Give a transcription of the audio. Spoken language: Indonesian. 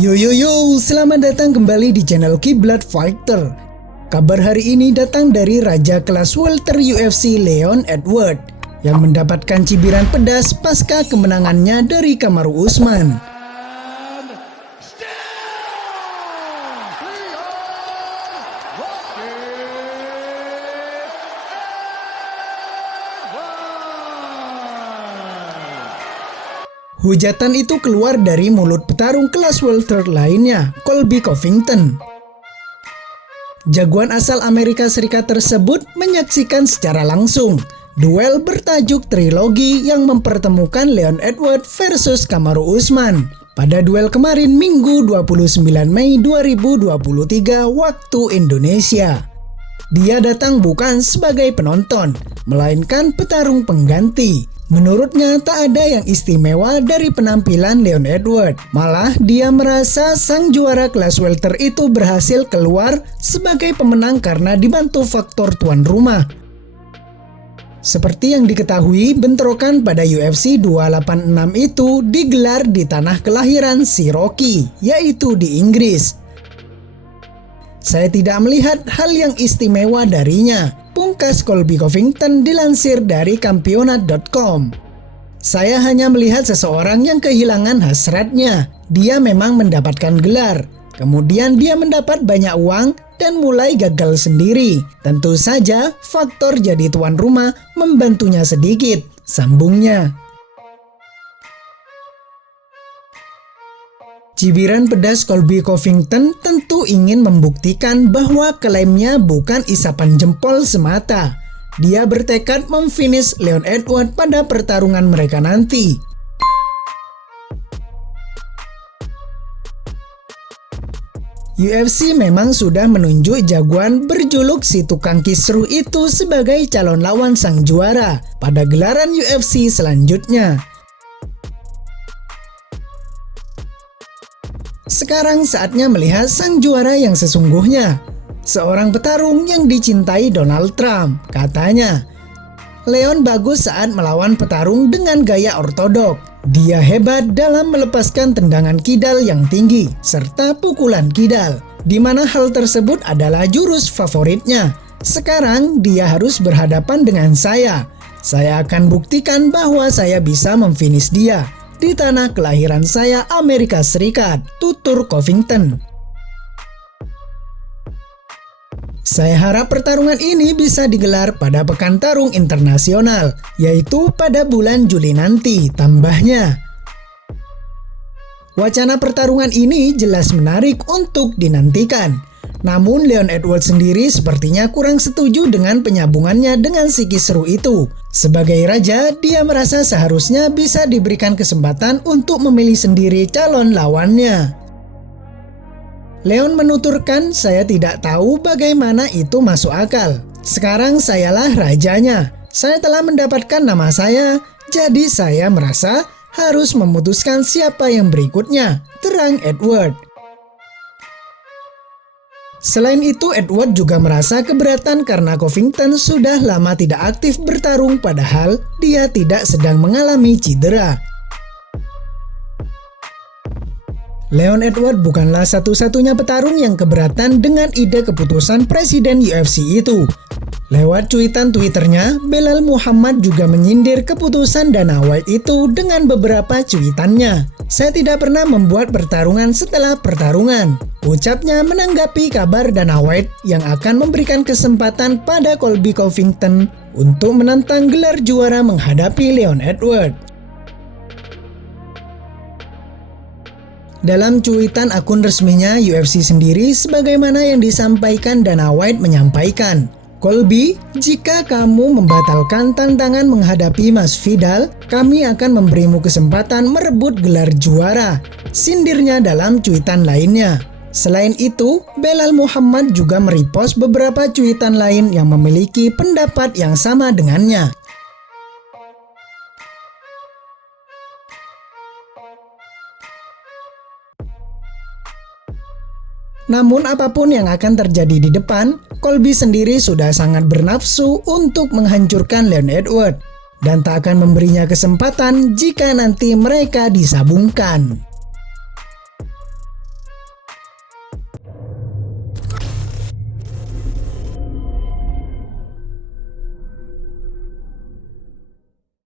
Yo yo yo, selamat datang kembali di channel Kiblat Fighter. Kabar hari ini datang dari raja kelas welter UFC Leon Edwards yang mendapatkan cibiran pedas pasca kemenangannya dari Kamaru Usman. Hujatan itu keluar dari mulut petarung kelas welter lainnya, Colby Covington. Jagoan asal Amerika Serikat tersebut menyaksikan secara langsung duel bertajuk trilogi yang mempertemukan Leon Edwards versus Kamaru Usman pada duel kemarin Minggu 29 Mei 2023 waktu Indonesia. Dia datang bukan sebagai penonton, melainkan petarung pengganti. Menurutnya tak ada yang istimewa dari penampilan Leon Edwards. Malah dia merasa sang juara kelas welter itu berhasil keluar sebagai pemenang karena dibantu faktor tuan rumah. Seperti yang diketahui, bentrokan pada UFC 286 itu digelar di tanah kelahiran si Rocky, yaitu di Inggris. Saya tidak melihat hal yang istimewa darinya, pungkas Colby Covington dilansir dari Kampionat.com. Saya hanya melihat seseorang yang kehilangan hasratnya. Dia memang mendapatkan gelar, kemudian dia mendapat banyak uang dan mulai gagal sendiri. Tentu saja faktor jadi tuan rumah membantunya sedikit, sambungnya. Cibiran pedas Colby Covington tentu ingin membuktikan bahwa klaimnya bukan isapan jempol semata. Dia bertekad memfinish Leon Edwards pada pertarungan mereka nanti. UFC memang sudah menunjuk jagoan berjuluk si tukang kisruh itu sebagai calon lawan sang juara pada gelaran UFC selanjutnya. Sekarang saatnya melihat sang juara yang sesungguhnya. Seorang petarung yang dicintai Donald Trump, katanya. Leon bagus saat melawan petarung dengan gaya ortodok. Dia hebat dalam melepaskan tendangan kidal yang tinggi, serta pukulan kidal, di mana hal tersebut adalah jurus favoritnya. Sekarang dia harus berhadapan dengan saya. Saya akan buktikan bahwa saya bisa memfinish dia di tanah kelahiran saya, Amerika Serikat, tutur Covington. Saya harap pertarungan ini bisa digelar pada Pekan Tarung Internasional, yaitu pada bulan Juli nanti, tambahnya. Wacana pertarungan ini jelas menarik untuk dinantikan. Namun Leon Edwards sendiri sepertinya kurang setuju dengan penyambungannya dengan si kisruh itu. Sebagai raja, dia merasa seharusnya bisa diberikan kesempatan untuk memilih sendiri calon lawannya. Leon menuturkan, saya tidak tahu bagaimana itu masuk akal. Sekarang sayalah rajanya. Saya telah mendapatkan nama saya, jadi saya merasa harus memutuskan siapa yang berikutnya, terang Edwards. Selain itu, Edwards juga merasa keberatan karena Covington sudah lama tidak aktif bertarung padahal dia tidak sedang mengalami cedera. Leon Edwards bukanlah satu-satunya petarung yang keberatan dengan ide keputusan Presiden UFC itu. Lewat cuitan Twitternya, Belal Muhammad juga menyindir keputusan Dana White itu dengan beberapa cuitannya. Saya tidak pernah membuat pertarungan setelah pertarungan, ucapnya menanggapi kabar Dana White yang akan memberikan kesempatan pada Colby Covington untuk menantang gelar juara menghadapi Leon Edwards. Dalam cuitan akun resminya UFC sendiri, sebagaimana yang disampaikan Dana White menyampaikan, Colby, jika kamu membatalkan tantangan menghadapi Masvidal, kami akan memberimu kesempatan merebut gelar juara, sindirnya dalam cuitan lainnya. Selain itu, Belal Muhammad juga merepost beberapa cuitan lain yang memiliki pendapat yang sama dengannya. Namun apapun yang akan terjadi di depan, Colby sendiri sudah sangat bernafsu untuk menghancurkan Leon Edwards dan tak akan memberinya kesempatan jika nanti mereka disabungkan.